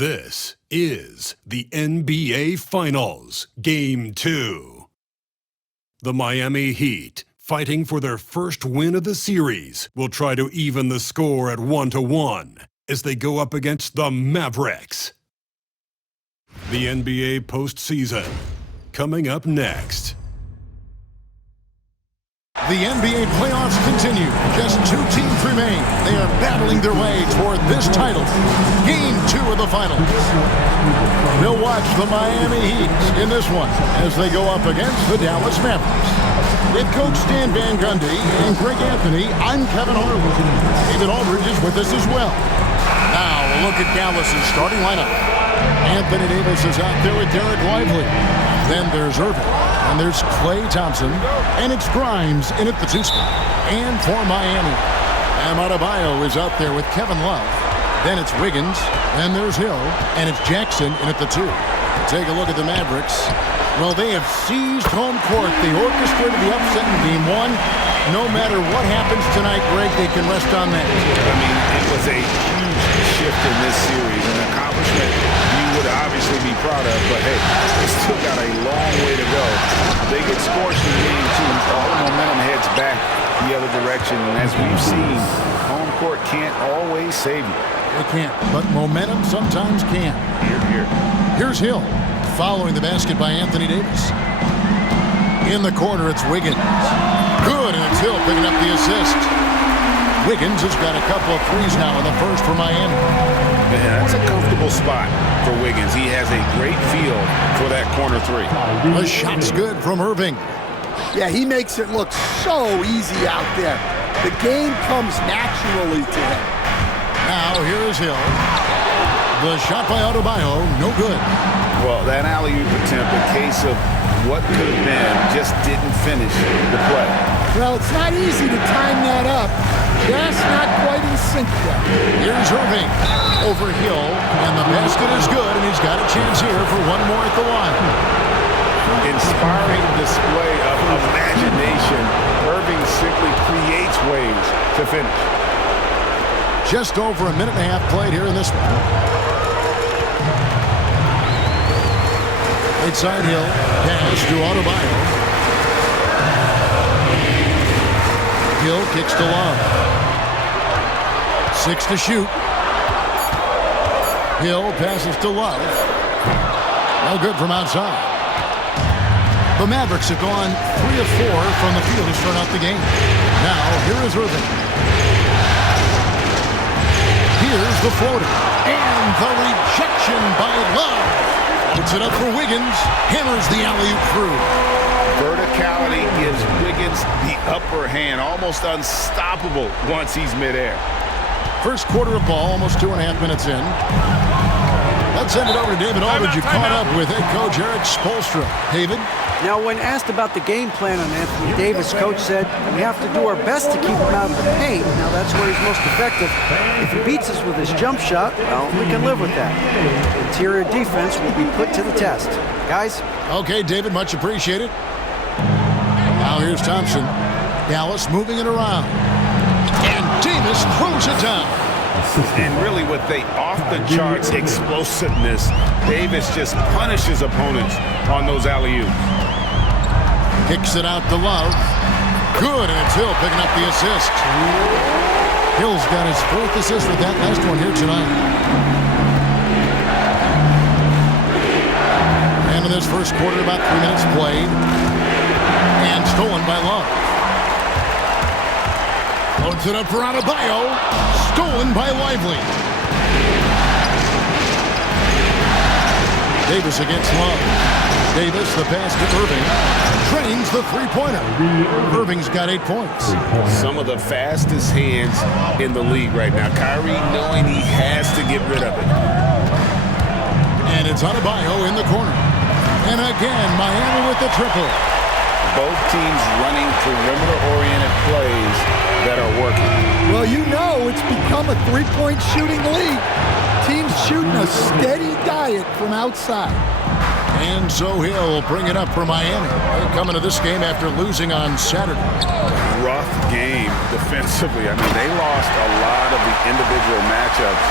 This is the NBA Finals, Game 2. The Miami Heat, fighting for their first win of the series, will try to even the score at 1-1 as they go up against the Mavericks. The NBA postseason, coming up next. The NBA playoffs continue. Just 2 teams remain. They are battling their way toward this title. Game 2 of the finals. We'll watch the Miami Heat in this one as they go up against the Dallas Mavericks. With Coach Stan Van Gundy and Greg Anthony, I'm Kevin Harlan. David Aldridge is with us as well. Now a look at Dallas's starting lineup. Anthony Davis is out there with Derek Lively. Then there's Irving. And there's Klay Thompson, and it's Grimes in at the 2 spot. And for Miami, Adebayo is out there with Kevin Love. Then it's Wiggins, and there's Hill, and it's Jackson in at the 2. Take a look at the Mavericks. Well, they have seized home court. They orchestrated the upset in Game 1. No matter what happens tonight, Greg, they can rest on that. I mean, it was a huge shift in this series, an accomplishment you would obviously be proud of, but hey, they still got a long way to go. They get scorched in Game 2, all the momentum heads back the other direction, and as we've seen, home court can't always save you. It can't, but momentum sometimes can. Here. Here's Hill, following the basket by Anthony Davis. In the corner, it's Wiggins. Good, and it's Hill picking up the assist. Wiggins has got a couple of threes now in the first for Miami. Yeah, that's a comfortable spot for Wiggins. He has a great feel for that corner 3. The shot's good from Irving. Yeah, he makes it look so easy out there. The game comes naturally to him. Now here is Hill. The shot by Adebayo, no good. Well, that alley-oop attempt, a case of what could have been, just didn't finish the play. Well, it's not easy to time that up. That's not quite in sync there. Here's Irving over Hill, and the basket is good, and he's got a chance here for one more at the line. Inspiring display of imagination. Irving simply creates ways to finish. Just over a minute and a half played here in this one. Right side Hill, pass to Adebayo. Hill kicks to Love. 6 to shoot. Hill passes to Love. No good from outside. The Mavericks have gone 3 of 4 from the field to start out the game. Now, here is Irving. Here's the floater. And the rejection by Love. Puts it up for Wiggins. Hammers the alley-oop through. Verticality gives Wiggins the upper hand. Almost unstoppable once he's midair. First quarter of ball, almost 2.5 minutes in. Let's send it over to David Aldridge. You caught up with head coach Eric Spoelstra. David? Now, when asked about the game plan on Anthony Davis, coach said, we have to do our best to keep him out of the paint. Now, that's where he's most effective. If he beats us with his jump shot, well, we can live with that. Interior defense will be put to the test. Guys? Okay, David, much appreciated. Now here's Thompson. Dallas moving it around. And Davis throws it down. And really with the off-the-charts explosiveness, Davis just punishes opponents on those alley-oops. Kicks it out to Love. Good, and it's Hill picking up the assist. Hill's got his 4th assist with that last one here tonight. And in this first quarter, about 3 minutes played. And stolen by Love. Loads it up for Adebayo. Stolen by Lively. Davis against Love. Davis, the pass to Irving. Drains the 3-pointer. Irving's got 8 points. Some of the fastest hands in the league right now. Kyrie knowing he has to get rid of it. And it's Adebayo in the corner. And again, Miami with the triple. Both teams running perimeter-oriented plays that are working. Well, you know it's become a 3-point shooting league. Teams shooting a steady diet from outside. And so Hill bring it up for Miami. They're coming to this game after losing on Saturday. Rough game defensively. I mean, they lost a lot of the individual matchups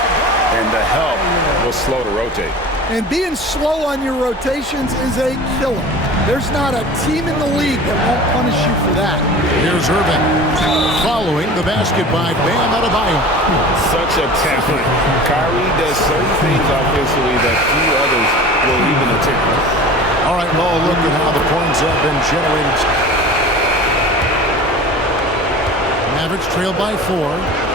and the help was slow to rotate. And being slow on your rotations is a killer. There's not a team in the league that won't punish you for that. Here's Irving following the basket by Bam Adebayo. Such a talent. Kyrie does certain things offensively that few others will even attempt. All right, well, look at how the points have been generated. Mavericks trail by 4.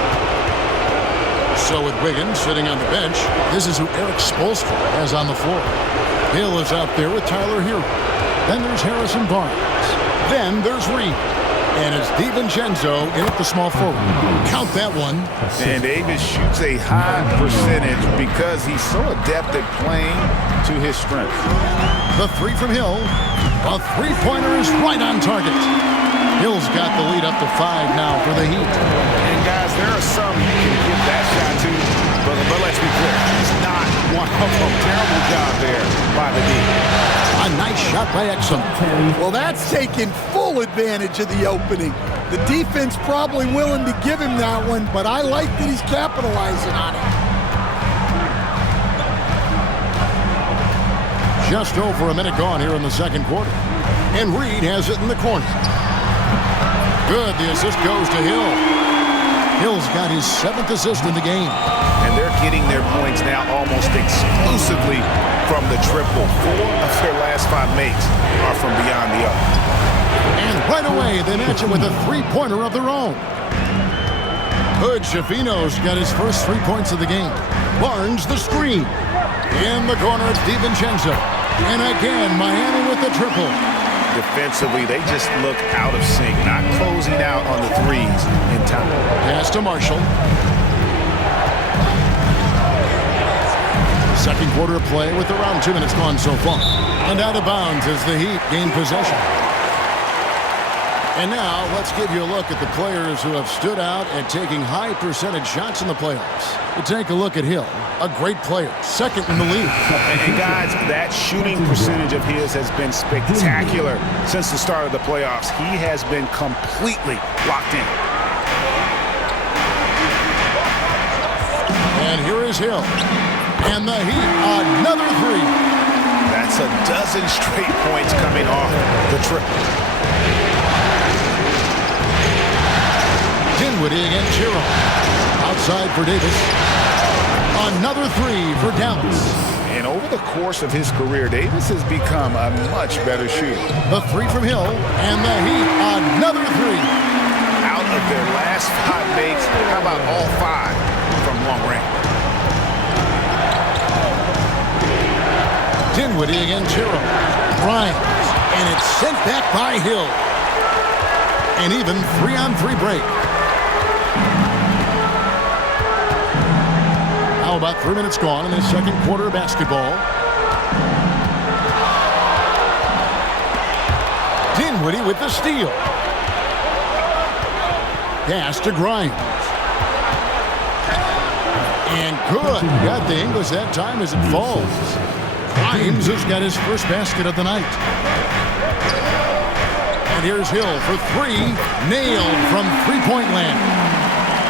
So with Wiggins sitting on the bench, this is who Eric Spoelstra has on the floor. Hill is out there with Tyler Hero. Then there's Harrison Barnes. Then there's Reed. And it's DiVincenzo in at the small forward. Count that one. And Davis shoots a high percentage because he's so adept at playing to his strength. The three from Hill. A three-pointer is right on target. Hill's got the lead up to 5 now for the Heat. And guys, there are some you can give that shot to, but let's be clear, it's not one of them. Terrible job there by the D. A nice shot by Exum. Well, that's taking full advantage of the opening. The defense probably willing to give him that one, but I like that he's capitalizing on it. Just over a minute gone here in the second quarter. And Reed has it in the corner. Good, the assist goes to Hill. Hill's got his 7th assist in the game. And they're getting their points now almost exclusively from the triple. 4 of their last 5 makes are from beyond the arc. And right away, they match it with a three-pointer of their own. Hood Schifino's got his first 3 points of the game. Barnes the screen. In the corner, it's DiVincenzo. And again, Miami with the triple. Defensively, they just look out of sync, not closing out on the threes in time. Pass to Marshall. Second quarter of play with around 2 minutes gone so far. And out of bounds as the Heat gain possession. And now let's give you a look at the players who have stood out at taking high percentage shots in the playoffs. You take a look at Hill, a great player, 2nd in the league. And guys, that shooting percentage of his has been spectacular since the start of the playoffs. He has been completely locked in. And here is Hill. And the Heat, another 3. That's a dozen straight points coming off the triple. Dinwiddie against Hero. Outside for Davis. Another 3 for Dallas. And over the course of his career, Davis has become a much better shooter. The 3 from Hill. And the Heat, another 3. Out of their last 5 makes, how about all 5 from long range? Dinwiddie against Hero. Bryant. And it's sent back by Hill. An even 3-on-3 break. How about 3 minutes gone in the second quarter of basketball? Dinwiddie with the steal. Pass to Grimes. And good. Got the English that time as it falls. Grimes has got his first basket of the night. And here's Hill for 3. Nailed from three-point land.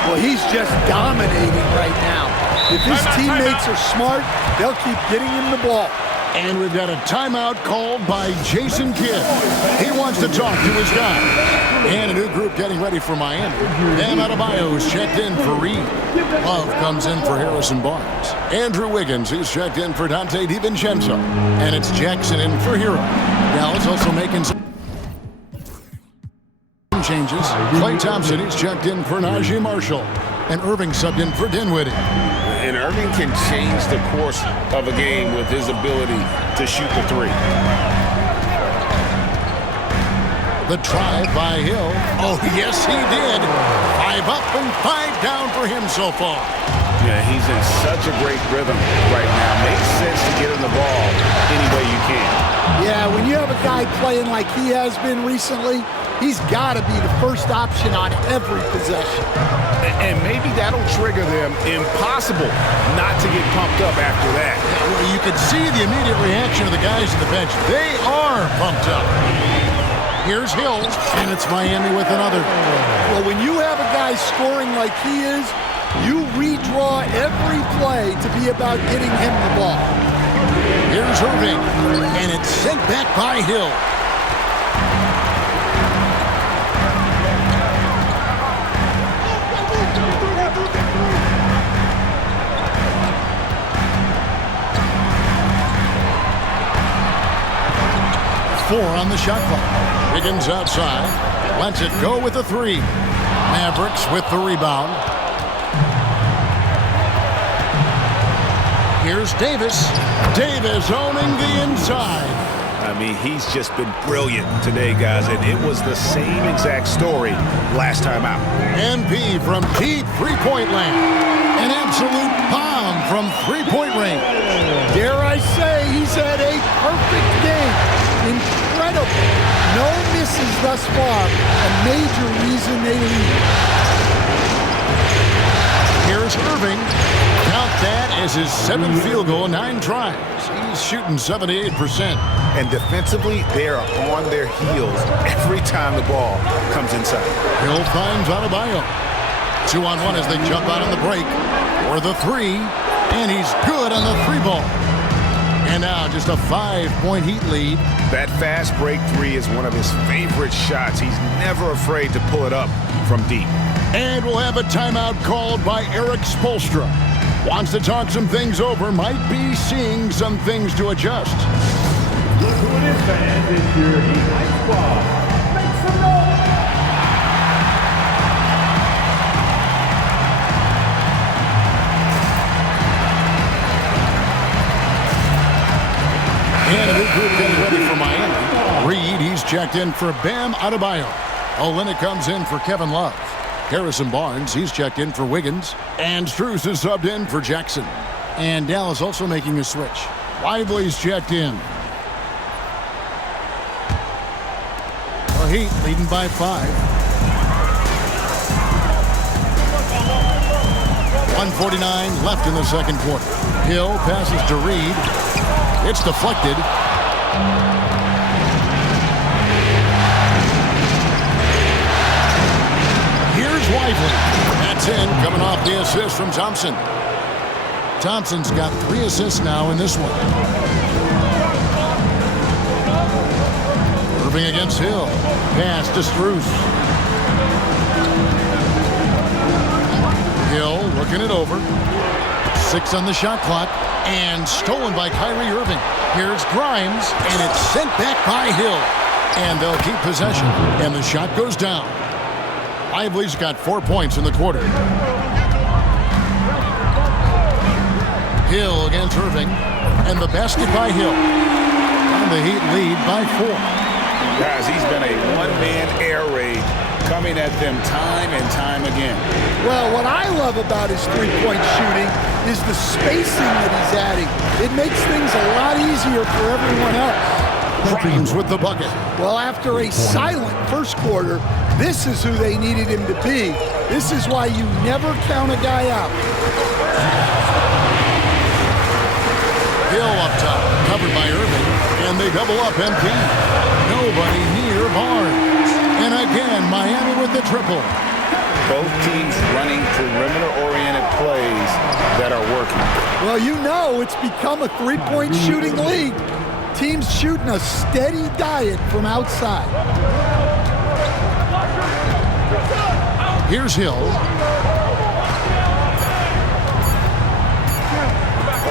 Well, he's just dominating right now. If his teammates are smart, they'll keep getting him the ball. And we've got a timeout called by Jason Kidd. He wants to talk to his guy. And a new group getting ready for Miami. Bam Adebayo is checked in for Reed. Love comes in for Harrison Barnes. Andrew Wiggins is checked in for Dante DiVincenzo. And it's Jackson in for Hero. Dallas also making some changes. Klay Thompson is checked in for Najee Marshall. And Irving subbed in for Dinwiddie. And Irving can change the course of a game with his ability to shoot the 3. The try by Hill. Oh, yes, he did. 5 up and 5 down for him so far. Yeah, he's in such a great rhythm right now. Makes sense to get him the ball any way you can. Yeah, when you have a guy playing like he has been recently, he's got to be the first option on every possession. And maybe that'll trigger them. Impossible not to get pumped up after that. You can see the immediate reaction of the guys on the bench. They are pumped up. Here's Hill, and it's Miami with another. Well, when you have a guy scoring like he is, You redraw every play to be about getting him the ball. Here's Irving, and it's sent back by Hill. Four on the shot clock. Wiggins outside. Lets it go with the three. Mavericks with the rebound. Here's Davis. Davis owning the inside. I mean, he's just been brilliant today, guys, and it was the same exact story last time out. MP from deep three-point land. An absolute bomb from three-point range. Dare I say he's had a perfect game. Incredible. No misses thus far. A major reason they lead. Here's Irving. Count that as his 7th field goal, 9 tries. He's shooting 78%. And defensively, they are on their heels every time the ball comes inside. Hill finds Adebayo. 2-on-1 as they jump out on the break. For the three. And he's good on the three ball. And now just a 5-point Heat lead. That fast break three is one of his favorite shots. He's never afraid to pull it up from deep. And we'll have a timeout called by Eric Spoelstra. Wants to talk some things over, might be seeing some things to adjust. Look who it is, fans. It's your Heat Light Squad. Make some noise! And a new group getting ready for Miami. Reed, he's checked in for Bam Adebayo. Olynyk comes in for Kevin Love. Harrison Barnes, he's checked in for Wiggins. And Strus is subbed in for Jackson. And Dallas also making a switch. Lively's checked in. The Heat leading by 5. 1:49 left in the second quarter. Hill passes to Reed. It's deflected. Here's Lively. That's in, coming off the assist from Thompson. Thompson's got 3 assists now in this one. Irving against Hill. Pass to Strus. Hill looking it over. 6 on the shot clock. And stolen by Kyrie Irving. Here's Grimes, and it's sent back by Hill. And they'll keep possession, and the shot goes down. Lively's got 4 points in the quarter. Hill against Irving, and the basket by Hill. And the Heat lead by 4. Guys, he's been a one-man air raid coming at them time and time again. Well, what I love about his three-point shooting is the spacing that he's adding. It makes things a lot easier for everyone else. Grimes with the bucket. Well, after a silent first quarter, this is who they needed him to be. This is why you never count a guy out. Hill up top, covered by Irving, and they double up MP. Nobody near Barnes. And again, Miami with the triple. Both teams running perimeter-oriented plays that are working. Well, you know it's become a three-point shooting league. Teams shooting a steady diet from outside. Here's Hill.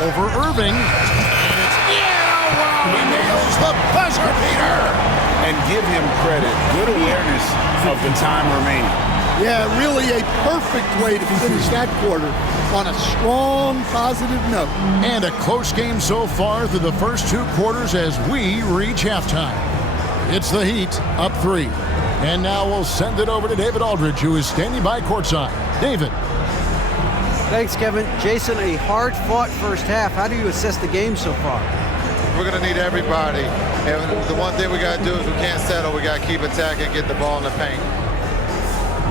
Over Irving. Wow, he nails the buzzer beater. And give him credit. Good awareness of the time remaining. Yeah, really a perfect way to finish that quarter on a strong, positive note. And a close game so far through the first 2 quarters as we reach halftime. It's the Heat up 3. And now we'll send it over to David Aldridge, who is standing by courtside. David. Thanks, Kevin. Jason, a hard-fought first half. How do you assess the game so far? We're going to need everybody. And the one thing we got to do is we can't settle. We got to keep attacking, get the ball in the paint.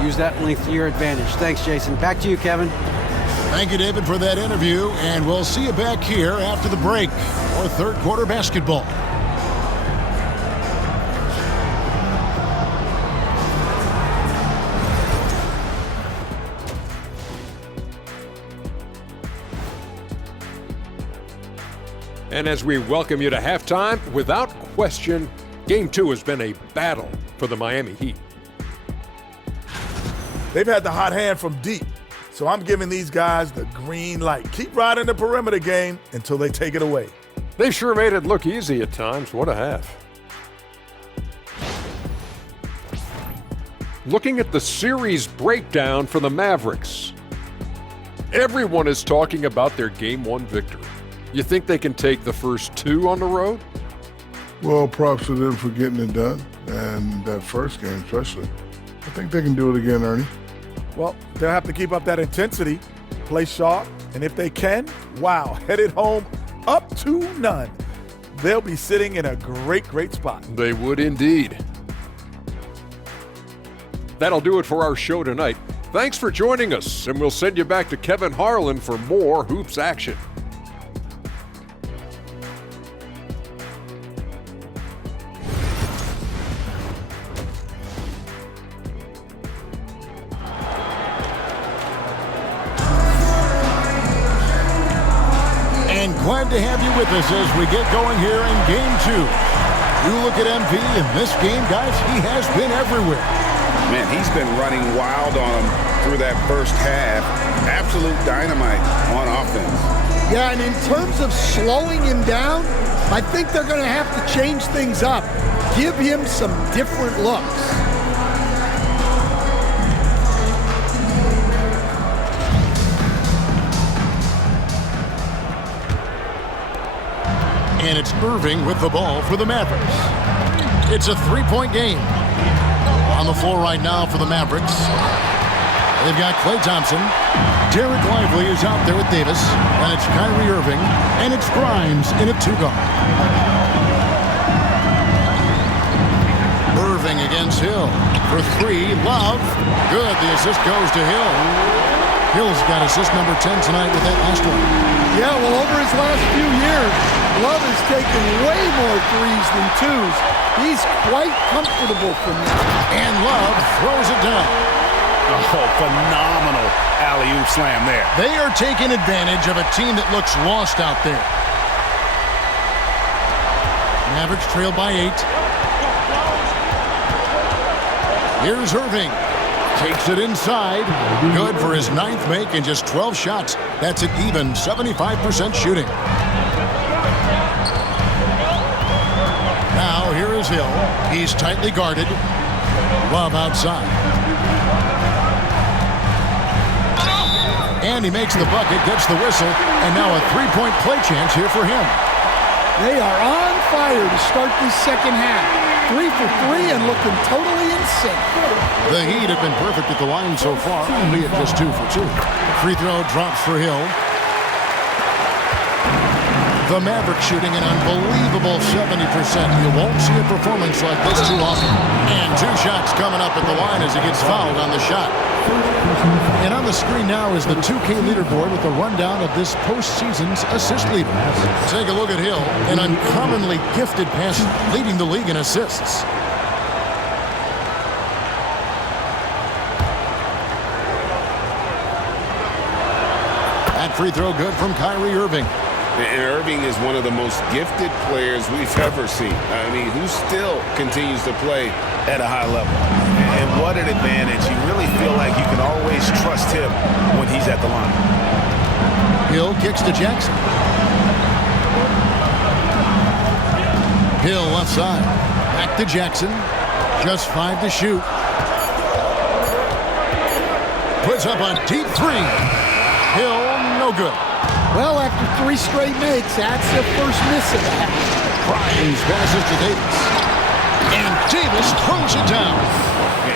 Use that length to your advantage. Thanks, Jason. Back to you, Kevin. Thank you, David, for that interview. And we'll see you back here after the break for third quarter basketball. And as we welcome you to halftime, without question, Game 2 has been a battle for the Miami Heat. They've had the hot hand from deep, so I'm giving these guys the green light. Keep riding the perimeter game until they take it away. They sure made it look easy at times. What a half. Looking at the series breakdown for the Mavericks. Everyone is talking about their Game 1 victory. You think they can take the first 2 on the road? Well, props to them for getting it done, and that first game especially. I think they can do it again, Ernie. Well, they'll have to keep up that intensity, play sharp, and if they can, wow, headed home up 2-0. They'll be sitting in a great, great spot. They would indeed. That'll do it for our show tonight. Thanks for joining us, and we'll send you back to Kevin Harlan for more hoops action. Glad to have you with us as we get going here in Game 2. You look at MP in this game, guys, he has been everywhere. Man, he's been running wild on them through that first half. Absolute dynamite on offense. Yeah, and in terms of slowing him down, I think they're going to have to change things up. Give him some different looks. And it's Irving with the ball for the Mavericks. It's a 3-point game. On the floor right now for the Mavericks. They've got Klay Thompson. Derek Lively is out there with Davis. And it's Kyrie Irving. And it's Grimes in a 2-guard. Irving against Hill. For 3, Love. Good. The assist goes to Hill. Hill's got assist number 10 tonight with that last one. Yeah, well, over his last few years, Love has taken way more threes than 2s. He's quite comfortable from that. And Love throws it down. Oh, phenomenal alley-oop slam there. They are taking advantage of a team that looks lost out there. Mavericks trail by 8. Here's Irving. Takes it inside. Good for his 9th make and just 12 shots. That's an even 75% shooting. Now here is Hill. He's tightly guarded. Love outside. And he makes the bucket, gets the whistle, and now a 3-point play chance here for him. They are on fire to start this second half. 3 for 3 and looking totally in sync. The Heat have been perfect at the line so far, albeit just 2 for 2. Free throw drops for Hill. The Mavericks shooting an unbelievable 70%. You won't see a performance like this too often. And 2 shots coming up at the line as he gets fouled on the shot. And on the screen now is the 2K leaderboard with a rundown of this postseason's assist leader. Take a look at Hill, an uncommonly gifted passer, leading the league in assists. That free throw good from Kyrie Irving. And Irving is one of the most gifted players we've ever seen. I mean, who still continues to play at a high level. And what an advantage. You really feel like you can always trust him when he's at the line. Hill kicks to Jackson. Hill left side. Back to Jackson. Just 5 to shoot. Puts up a deep 3. Hill, no good. Well, after 3 straight makes, that's the first miss of the half. Grimes passes to Davis. And Davis throws it down.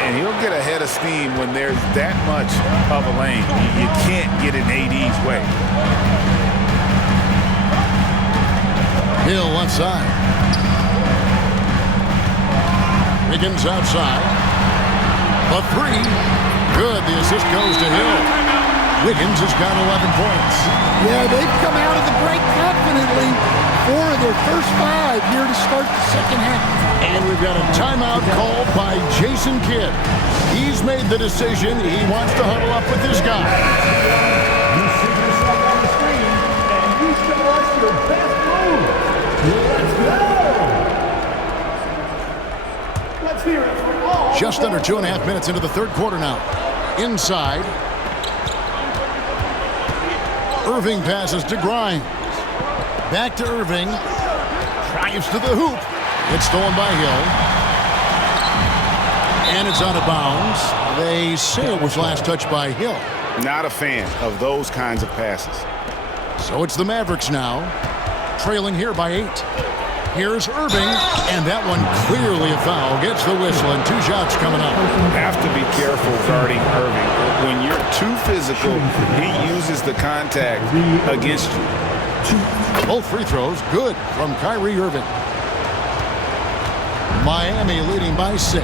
And he'll get ahead of steam when there's that much of a lane. You can't get in AD's way. Hill left side. Wiggins outside. A 3. Good. The assist goes to Hill. Wiggins has got 11 points. Yeah, they've come out of the break confidently. 4 of their first 5 here to start the second half. And we've got a timeout called by Jason Kidd. He's made the decision. He wants to huddle up with this guy. You see this up on the screen, and you show us your best move. Let's hear it for all. Just under 2.5 minutes into the third quarter now. Inside. Irving passes to Grimes. Back to Irving. Drives to the hoop. It's stolen by Hill. And it's out of bounds. They say it was last touched by Hill. Not a fan of those kinds of passes. So it's the Mavericks now, trailing here by 8. Here's Irving, and that one clearly a foul. Gets the whistle, and 2 shots coming up. Have to be careful guarding Irving. When you're too physical, he uses the contact against you. Both free throws good from Kyrie Irving. Miami leading by 6.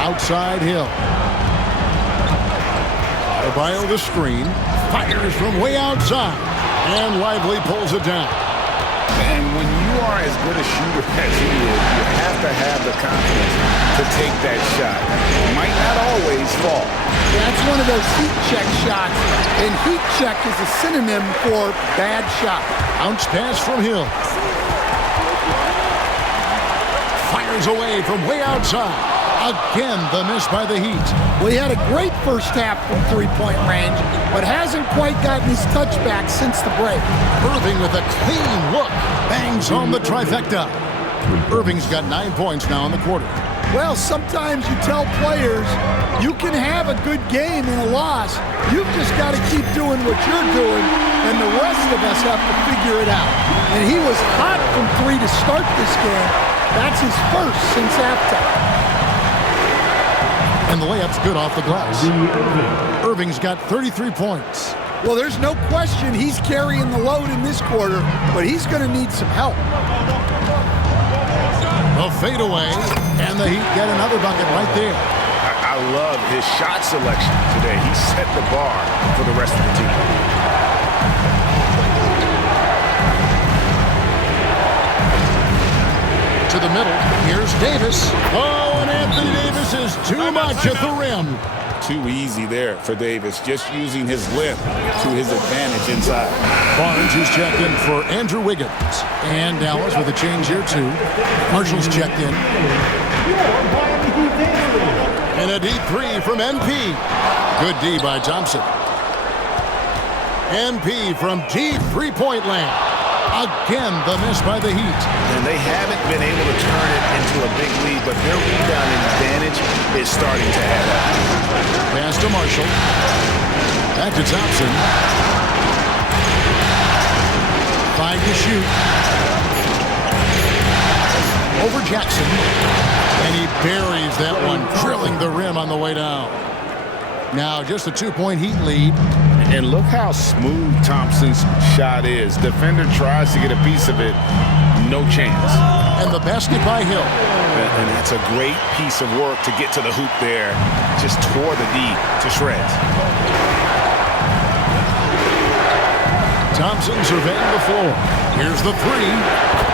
Outside Hill. Adebayo the screen. Fires from way outside. And Lively pulls it down. And when you are as good a shooter as he is, you have to have the confidence to take that shot. Might not always fall. That's one of those heat check shots, and heat check is a synonym for bad shot. Bounce pass from Hill. Fires away from way outside. Again, the miss by the Heat. Well, he had a great first half from three-point range, but hasn't quite gotten his touchback since the break. Irving with a clean look. Bangs home the trifecta. Irving's got 9 points now in the quarter. Well, sometimes you tell players you can have a good game in a loss. You've just got to keep doing what you're doing, and the rest of us have to figure it out. And he was hot from 3 to start this game. That's his first since halftime. And the layup's good off the glass. Irving's got 33 points. Well, there's no question he's carrying the load in this quarter, but he's going to need some help. A fadeaway, and the Heat get another bucket right there. I love his shot selection today. He set the bar for the rest of the team. To the middle, here's Davis. Oh, and Anthony Davis is too much at the rim. Too easy there for Davis, just using his length to his advantage inside. Barnes is checked in for Andrew Wiggins. And Dallas with a change here too. Marshall's checked in. And a deep 3 from NP. Good D by Thompson. NP from deep three-point land. Again, the miss by the Heat. And they haven't been able to turn it into a big lead, but their rebounding advantage is starting to add up. Pass to Marshall. Back to Thompson. 5 to shoot. Over Jackson. And he buries that one, drilling the rim on the way down. Now just a 2-point Heat lead. And look how smooth Thompson's shot is. Defender tries to get a piece of it. No chance. And the basket by Hill. And that's a great piece of work to get to the hoop there. Just tore the D to shreds. Thompson surveying the floor. Here's the 3.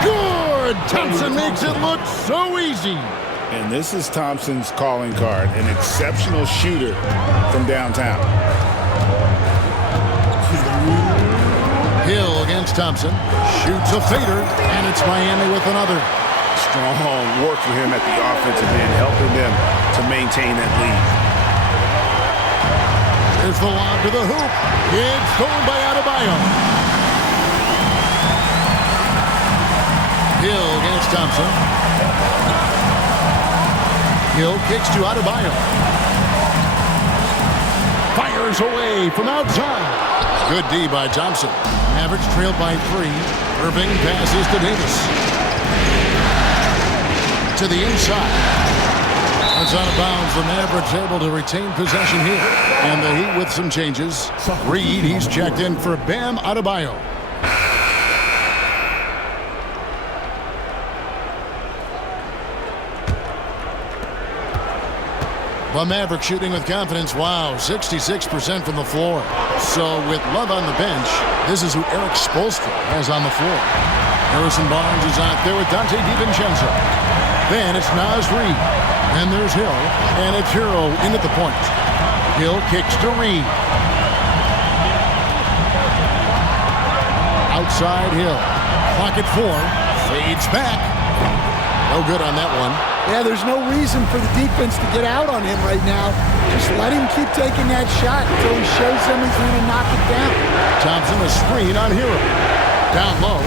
Good! Thompson makes it look so easy. And this is Thompson's calling card. An exceptional shooter from downtown. Hill against Thompson. Shoots a fader, and it's Miami with another. Strong work for him at the offensive end, helping them to maintain that lead. Here's the lob to the hoop. It's stolen by Adebayo. Hill against Thompson. Hill kicks to Adebayo. Fires away from outside. Good D by Thompson. Mavericks trailed by 3. Irving passes to Davis. To the inside. It's out of bounds. The Mavericks able to retain possession here. And the Heat with some changes. Reed, he's checked in for Bam Adebayo. The Mavericks shooting with confidence. Wow, 66% from the floor. So with Love on the bench, this is who Eric Spoelstra has on the floor. Harrison Barnes is out there with Dante DiVincenzo. Then it's Naz Reid. Then there's Hill. And it's Hero in at the point. Hill kicks to Reid. Outside Hill. Clock at 4. Fades back. No good on that one. Yeah, there's no reason for the defense to get out on him right now. Just let him keep taking that shot until he shows them he's going to knock it down. Thompson, a screen on Hero. Down low.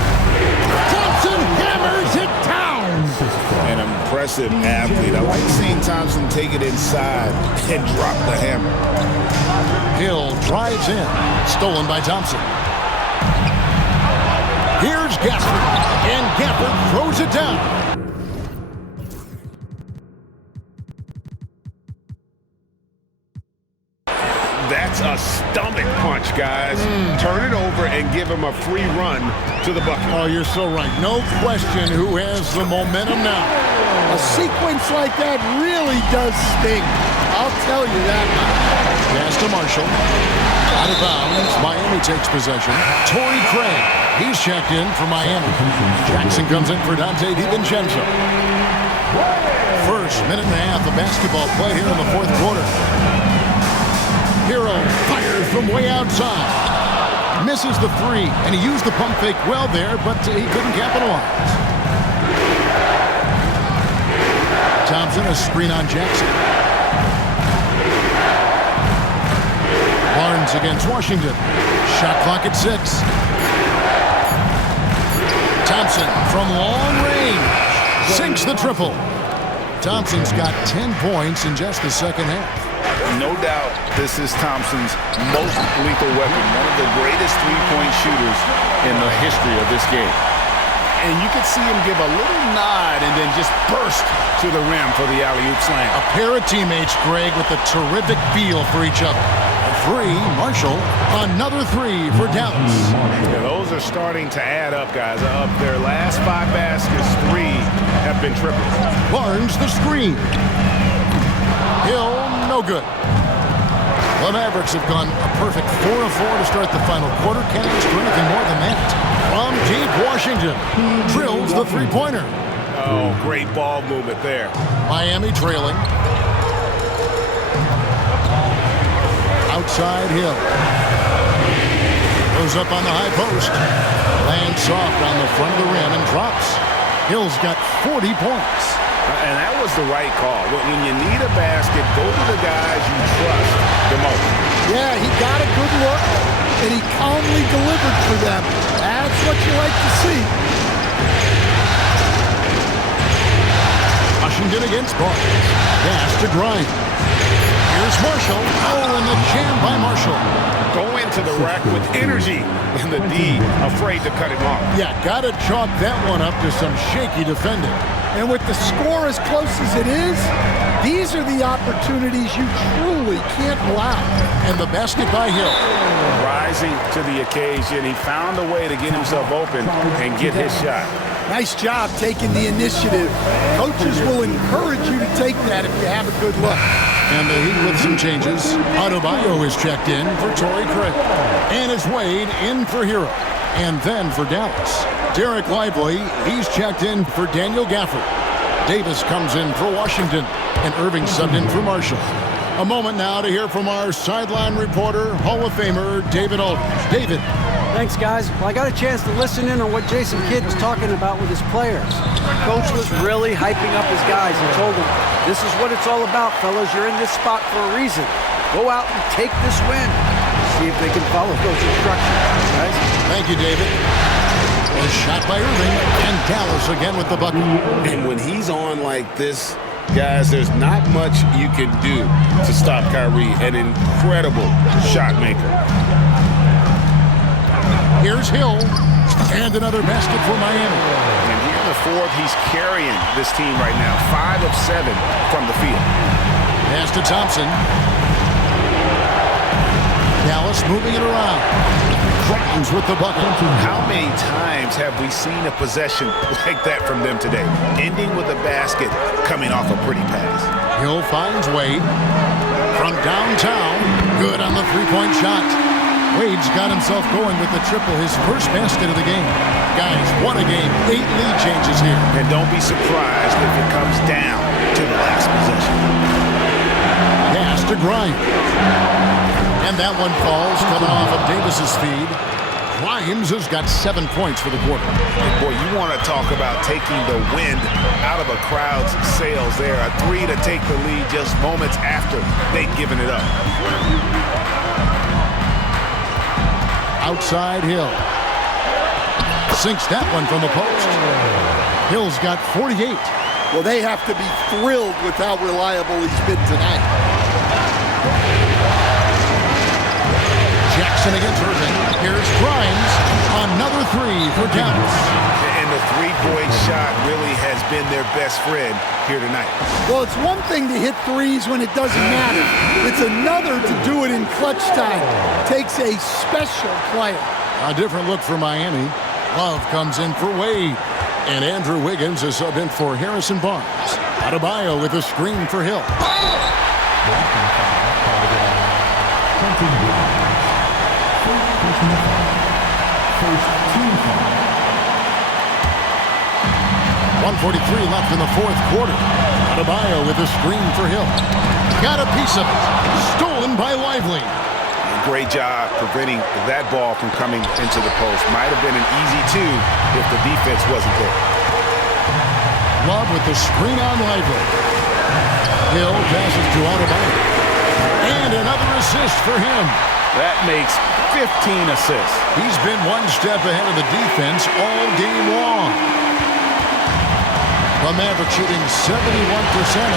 Thompson hammers it down. An impressive athlete. I like seeing Thompson take it inside and drop the hammer. Hill drives in. Stolen by Thompson. Here's Gafford. And Gafford throws it down. That's a stomach punch, guys. Turn it over and give him a free run to the bucket. Oh, you're so right. No question who has the momentum now. A sequence like that really does sting. I'll tell you that much. Pass to Marshall. Out of bounds. Miami takes possession. Torrey Craig. He's checked in for Miami. Jackson comes in for Dante DiVincenzo. First minute and a half of basketball play here in the fourth quarter. Hero fires from way outside. Misses the three, and he used the pump fake well there, but he couldn't capitalize. Thompson, a screen on Jackson. Barnes against Washington. Shot clock at 6. Thompson from long range. Sinks the triple. Thompson's got 10 points in just the second half. No doubt this is Thompson's most lethal weapon, one of the greatest three-point shooters in the history of this game. And you could see him give a little nod and then just burst to the rim for the alley-oop slam. A pair of teammates, Greg, with a terrific feel for each other. A three, Marshall. Another three for Dallas. Yeah, those are starting to add up, guys. Of their last 5 baskets, 3 have been triples. Barnes the screen. Hill, no good. The Mavericks have gone a perfect 4 of 4 to start the final quarter. Can't ask for anything more than that. From deep, Washington drills the three-pointer. Oh, great ball movement there. Miami trailing. Outside Hill. Goes up on the high post. Lands soft on the front of the rim and drops. Hill's got 40 points. And that was the right call. When you need a basket, go to the guys you trust the most. Yeah, he got a good look, and he calmly delivered for them. That's what you like to see. Washington against Barnes. Pass to Grimes. Here's Marshall. Oh, and the jam by Marshall. Go into the rack with energy, and the D afraid to cut him off. Yeah, got to chalk that one up to some shaky defending. And with the score as close as it is, these are the opportunities you truly can't allow. And the basket by Hill. Rising to the occasion, he found a way to get himself open and get his shot. Nice job taking the initiative. Coaches will encourage you to take that if you have a good look. And the Heat with some changes. Adebayo is checked in for Torrey Craig. And it's Wade in for Hero. And then for Dallas. Derek Lively, he's checked in for Daniel Gafford. Davis comes in for Washington. And Irving subbed in for Marshall. A moment now to hear from our sideline reporter, Hall of Famer David Aldridge. David. Thanks, guys. Well, I got a chance to listen in on what Jason Kidd was talking about with his players. Coach was really hyping up his guys and told them, this is what it's all about, fellas. You're in this spot for a reason. Go out and take this win. See if they can follow those instructions, guys. Thank you, David. A shot by Irving, and Dallas again with the bucket. And when he's on like this, guys, there's not much you can do to stop Kyrie, an incredible shot maker. Here's Hill, and another basket for Miami. And here in the fourth, he's carrying this team right now, 5 of 7 from the field. Pass to Thompson. Dallas moving it around. Grimes with the bucket. How many times have we seen a possession like that from them today? Ending with a basket coming off a pretty pass. Hill finds Wade. From downtown, good on the three-point shot. Wade's got himself going with the triple, his first basket of the game. Guys, what a game. 8 lead changes here. And don't be surprised if it comes down to the last possession. Pass to Grimes. And that one falls, coming off of Davis's feed. Grimes has got 7 points for the quarter. And boy, you want to talk about taking the wind out of a crowd's sails there. A three to take the lead just moments after they'd given it up. Outside Hill. Sinks that one from the post. Hill's got 48. Well, they have to be thrilled with how reliable he's been tonight. Jackson against Irving. Here's Grimes. Another three for Dallas. And the three-point shot really has been their best friend here tonight. Well, it's one thing to hit threes when it doesn't matter. It's another to do it in clutch time. Takes a special player. A different look for Miami. Love comes in for Wade. And Andrew Wiggins is subbed in for Harrison Barnes. Adebayo with a screen for Hill. 1:43 left in the fourth quarter. Adebayo with a screen for Hill. Got a piece of it. Stolen by Lively. Great job preventing that ball from coming into the post. Might have been an easy two if the defense wasn't there. Love with the screen on Lively. Hill passes to Adebayo. And another assist for him. That makes 15 assists. He's been one step ahead of the defense all game long. The Mavericks shooting 71%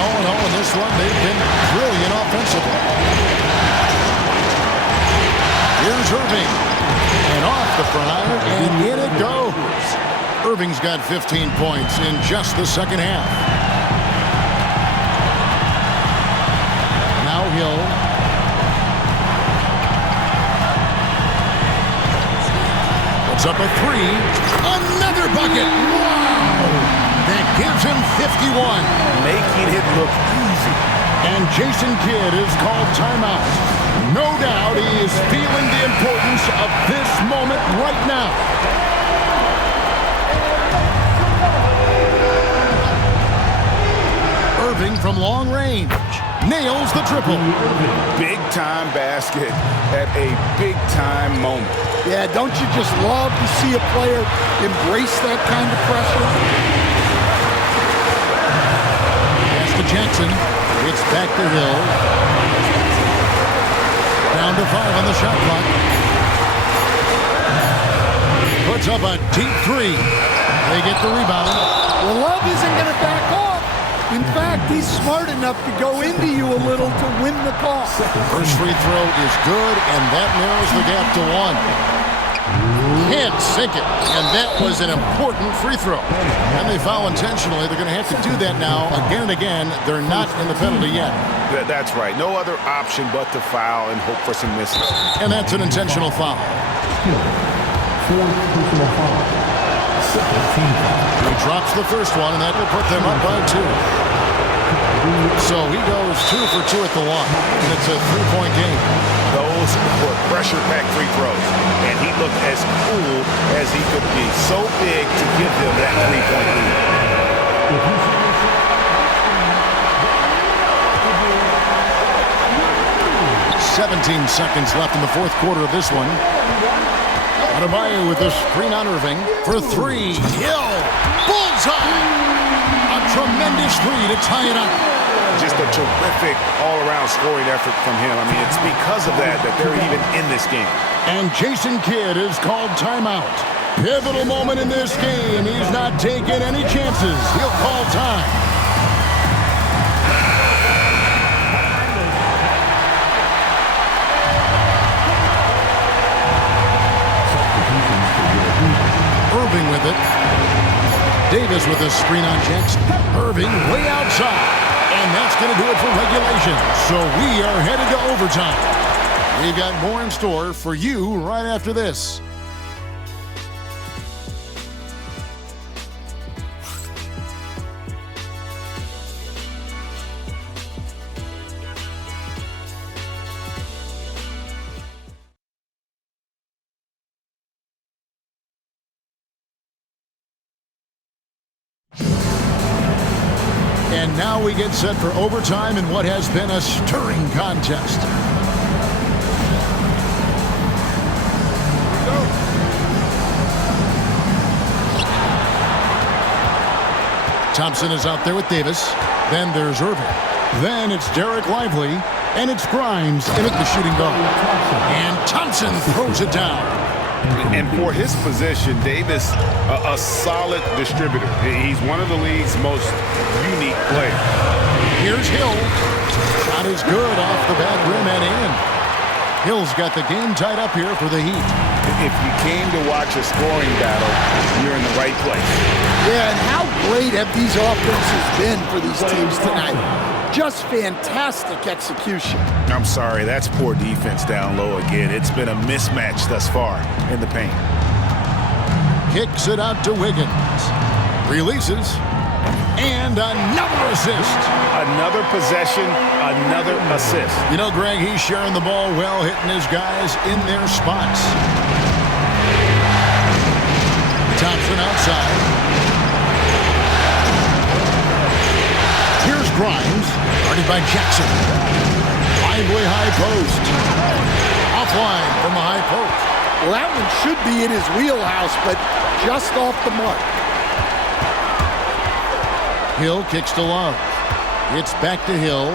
all in all in this one. They've been brilliant offensively. Here's Irving. And off the front iron, and in it goes. Irving's got 15 points in just the second half. Now Hill. Puts up a three. Another bucket. Wow! That gives him 51. Making it look easy. And Jason Kidd is called timeout. No doubt he is feeling the importance of this moment right now. Irving from long range. Nails the triple. Big-time basket at a big-time moment. Yeah, don't you just love to see a player embrace that kind of pressure? Pass to Jackson. It's back to Hill. Down to 5 on the shot clock. Puts up a deep three. They get the rebound. Well, Love isn't going to back off. In fact, he's smart enough to go into you a little to win the call. First free throw is good, and that narrows the gap to 1. Can't sink it, and that was an important free throw. And they foul intentionally. They're going to have to do that now again and again. They're not in the penalty yet. That's right. No other option but to foul and hope for some misses. And that's an intentional foul. He drops the first one, and that will put them up by 2. So he goes 2 for 2 at the line, and it's a 3-point game. Those were pressure-packed free throws, and he looked as cool as he could be. So big to give them that 3-point lead. 17 seconds left in the fourth quarter of this one. Adebayo with the screen on Irving for 3. Hill. Bullseye. A tremendous three to tie it up. Just a terrific all-around scoring effort from him. I mean, it's because of that they're even in this game. And Jason Kidd is called timeout. Pivotal moment in this game. He's not taking any chances. He'll call time. Irving with it. Davis with a screen on Jackson. Irving way outside. And that's going to do it for regulation. So we are headed to overtime. We've got more in store for you right after this. And now we get set for overtime in what has been a stirring contest. Thompson is out there with Davis. Then there's Irving. Then it's Derek Lively. And it's Grimes in at the shooting guard. And Thompson throws it down. And for his position, Davis, a solid distributor. He's one of the league's most unique players. Here's Hill. Shot is good off the back rim and in. Hill's got the game tied up here for the Heat. If you came to watch a scoring battle, you're in the right place. Yeah, and how great have these offenses been for these teams tonight? Just fantastic execution. I'm sorry, that's poor defense down low again. It's been a mismatch thus far in the paint. Kicks it out to Wiggins. Releases. And another assist. Another possession, another assist. You know, Greg, he's sharing the ball well, hitting his guys in their spots. Thompson outside. Here's Grimes, guarded by Jackson. Lively high post. Offline from the high post. Well, that one should be in his wheelhouse, but just off the mark. Hill kicks to Love. It's back to Hill.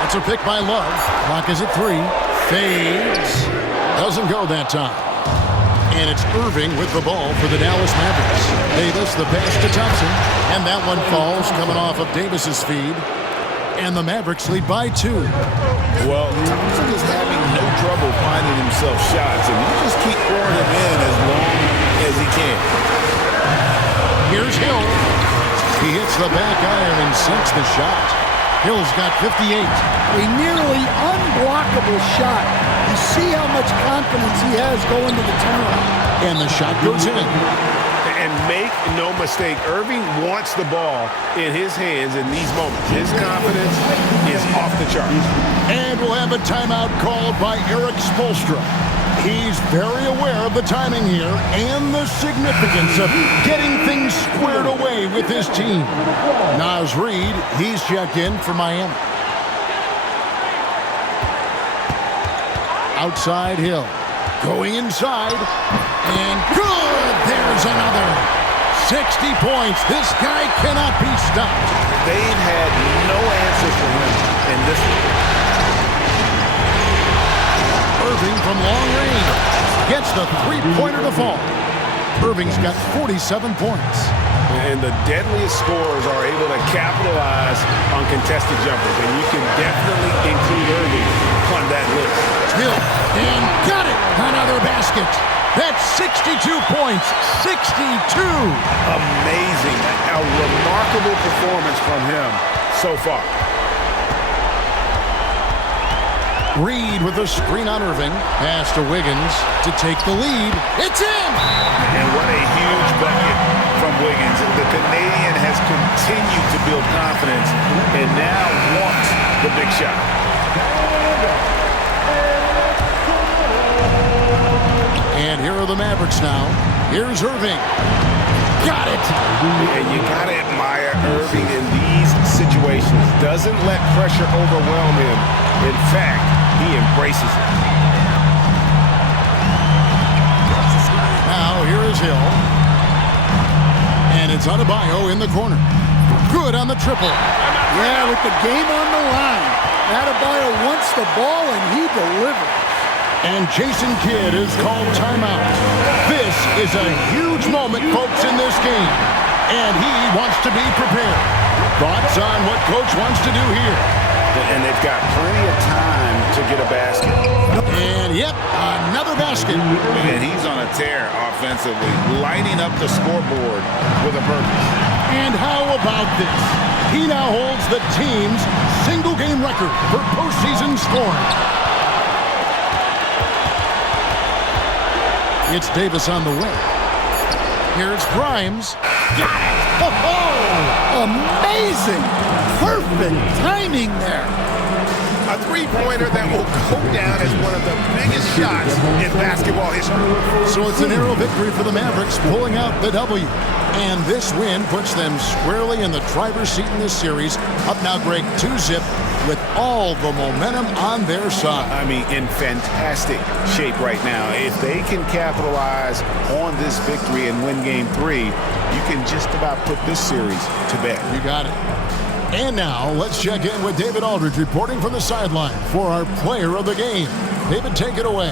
That's a pick by Love. Clock is at 3. Fades. Doesn't go that time. And it's Irving with the ball for the Dallas Mavericks. Davis, the pass to Thompson. And that one falls coming off of Davis's feed. And the Mavericks lead by 2. Well, Thompson is having no trouble finding himself shots, and you just keep pouring him in as long as he can. Here's Hill. He hits the back iron and sinks the shot. Hill's got 58. A nearly unblockable shot. You see how much confidence he has going to the turnover. And the shot goes in. And make no mistake, Irving wants the ball in his hands in these moments. His confidence is off the charts. And we'll have a timeout called by Eric Spoelstra. He's very aware of the timing here and the significance of getting things squared away with his team. Naz Reid, he's checked in for Miami. Outside Hill. Going inside. And good! There's another. 60 points. This guy cannot be stopped. They've had no answer for him in this one. Irving from long range gets the three-pointer to fall. Irving's got 47 points. And the deadliest scorers are able to capitalize on contested jumpers. And you can definitely include Irving on that list. Hill, and got it! Another basket. That's 62 points. 62! Amazing. A remarkable performance from him so far. Reid with a screen on Irving. Pass to Wiggins to take the lead. It's in! And what a huge bucket from Wiggins. The Canadian has continued to build confidence and now wants the big shot. And here are the Mavericks now. Here's Irving. Got it! And you got to admire Irving in these situations. Doesn't let pressure overwhelm him. In fact, he embraces it. Now, here is Hill. And it's Adebayo in the corner. Good on the triple. Yeah, with the game on the line. Adebayo wants the ball, and he delivered. And Jason Kidd is called timeout. This is a huge moment, folks, in this game. And he wants to be prepared. Thoughts on what Coach wants to do here? And they've got plenty of time to get a basket. And, yep, another basket. And he's on a tear offensively, lighting up the scoreboard with a purpose. And how about this? He now holds the team's single-game record for postseason scoring. It's Davis on the way. Here's Grimes. Got it! Oh, amazing! Perfect timing there. A 3 three-pointer that will go down as one of the biggest shots in basketball history. So it's a narrow victory for the Mavericks, pulling out the W. And this win puts them squarely in the driver's seat in this series. Up now, Greg, 2-zip with all the momentum on their side. I mean, in fantastic shape right now. If they can capitalize on this victory and win Game 3, you can just about put this series to bed. You got it. And now, let's check in with David Aldridge reporting from the sideline for our player of the game. David, take it away.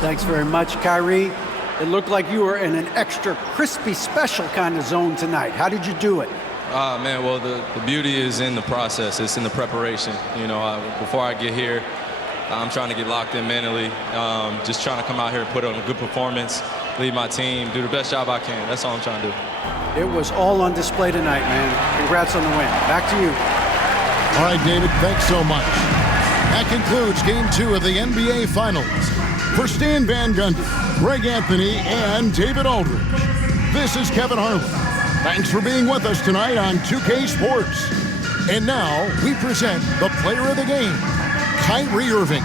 Thanks very much, Kyrie. It looked like you were in an extra crispy special kind of zone tonight. How did you do it? Man, well, the beauty is in the process. It's in the preparation. You know, before I get here, I'm trying to get locked in mentally. Just trying to come out here and put on a good performance, lead my team, do the best job I can. That's all I'm trying to do. It was all on display tonight, man. Congrats on the win. Back to you. All right, David, thanks so much. That concludes Game 2 of the NBA Finals. For Stan Van Gundy, Greg Anthony, and David Aldridge, this is Kevin Harlan. Thanks for being with us tonight on 2K Sports. And now we present the player of the game, Kyrie Irving.